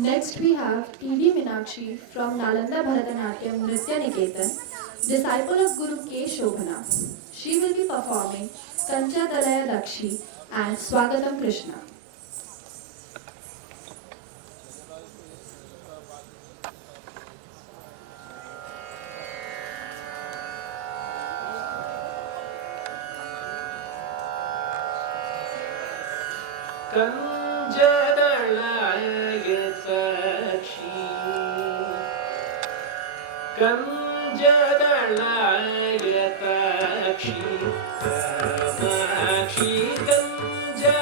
Next we have T.D. Minakshi from Nalanda Bharatanatyam Nritya Niketan, disciple of Guru K. Shobhana. She will be performing Kancha Dalaya Lakshi and Swagatam Krishna. कंजदलायताक्षी Kamakshi कंजदलायताक्षी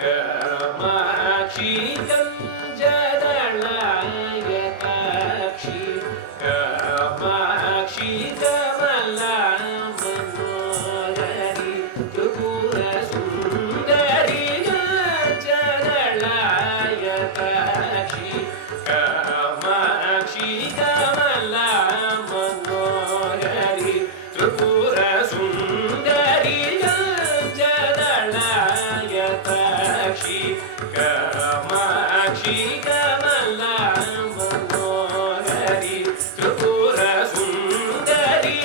Kamakshi कंजदलायताक्षी Kamakshi कमला मनोहरी त्रिपुर सुंदरी कंजदलायताक्षी कामाक्षी कमला मनोहरी त्रिपुर सुंदरी कंजदलायताक्षी कामाक्षी कमला मनोहरी त्रिपुर सुंदरी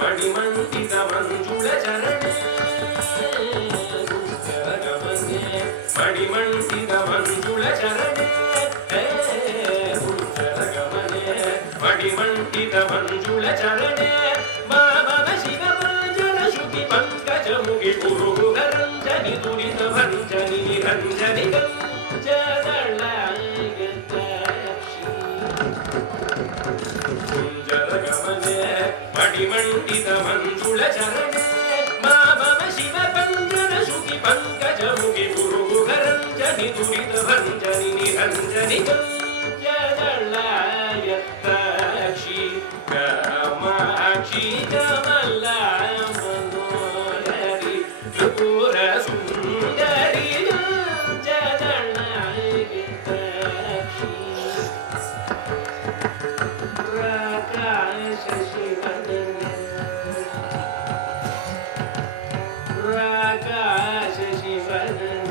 मणिमंडित मंजुल चरणे मणिमंडित मंजुल चरणे मणिमंडित मंजुल चरणे मामव शिव पंजर शुकि पंकज मुखि गुरुगरंजनि दुरित भंजनि निरंजनि मणिमंडित मंजुल चरणे मामव शिव पंजर शुकि पंकज मुखि गुरुगरंजनि दुरित भंजनि निरंजनि कंजदलायताक्षी कामाक्षी कमला मनोहरी त्रिपुर सुंदरी कंजदलायताक्षी प्रकाश शिवदने प्रकाश शिवदने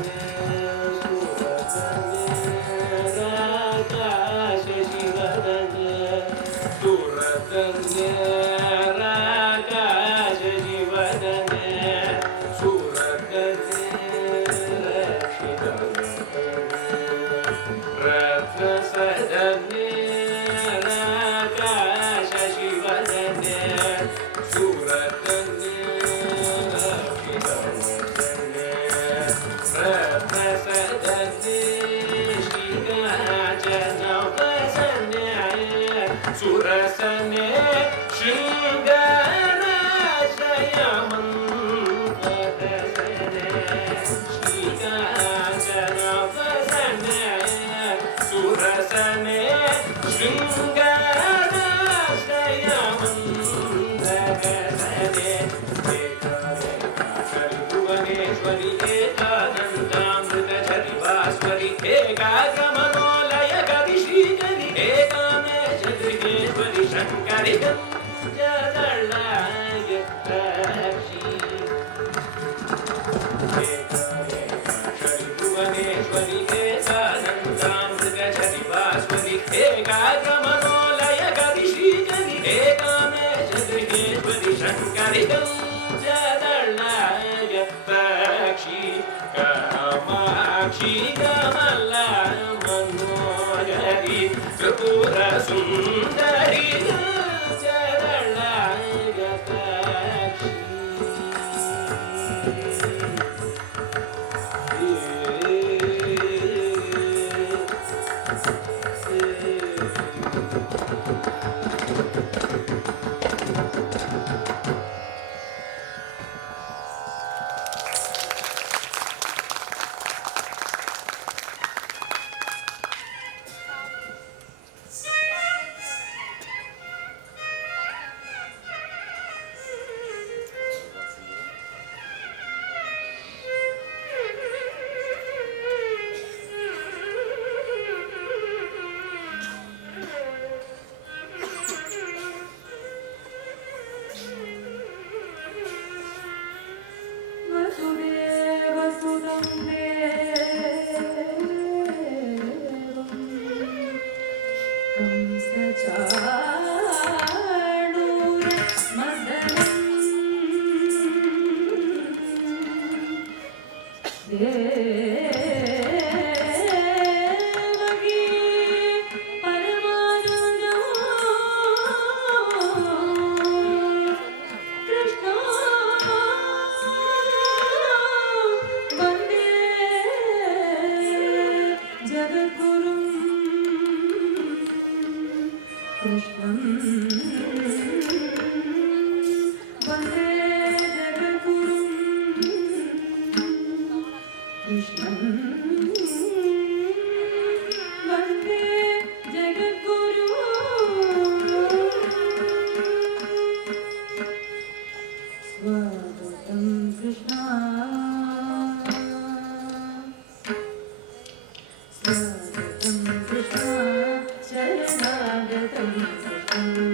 प्रकाश शिवदने सुरदने प्रकाश शिवदने सुरदने रत्न सदने प्रकाश शिवदने सुरदने रत्न सदने श्रीकांचनवसने सुरसने शृंगाराशयमन्तरसने श्रीकांचनवसने सुरसने शृंगाराशयमन्तरसने भुवनेश्वरि एकानन्दामृतझरि भास्वरि एकाग्रमनोलय कवि श्रीकरि एकामेशगृहेश्वरि शङ्करि कंजदलायताक्षी भुवनेश्वरि एकानन्दामृतझरि भास्वरि एकाग्रमनोलय कवि श्रीकरि एकामेशगृहेश्वरि शङ्करि कंजदलायताक्षी कामाक्षी कमला मनोहरी त्रिपुर सुंदरी कंजदलायताक्षी Krishna, Sharanagatam Krishna.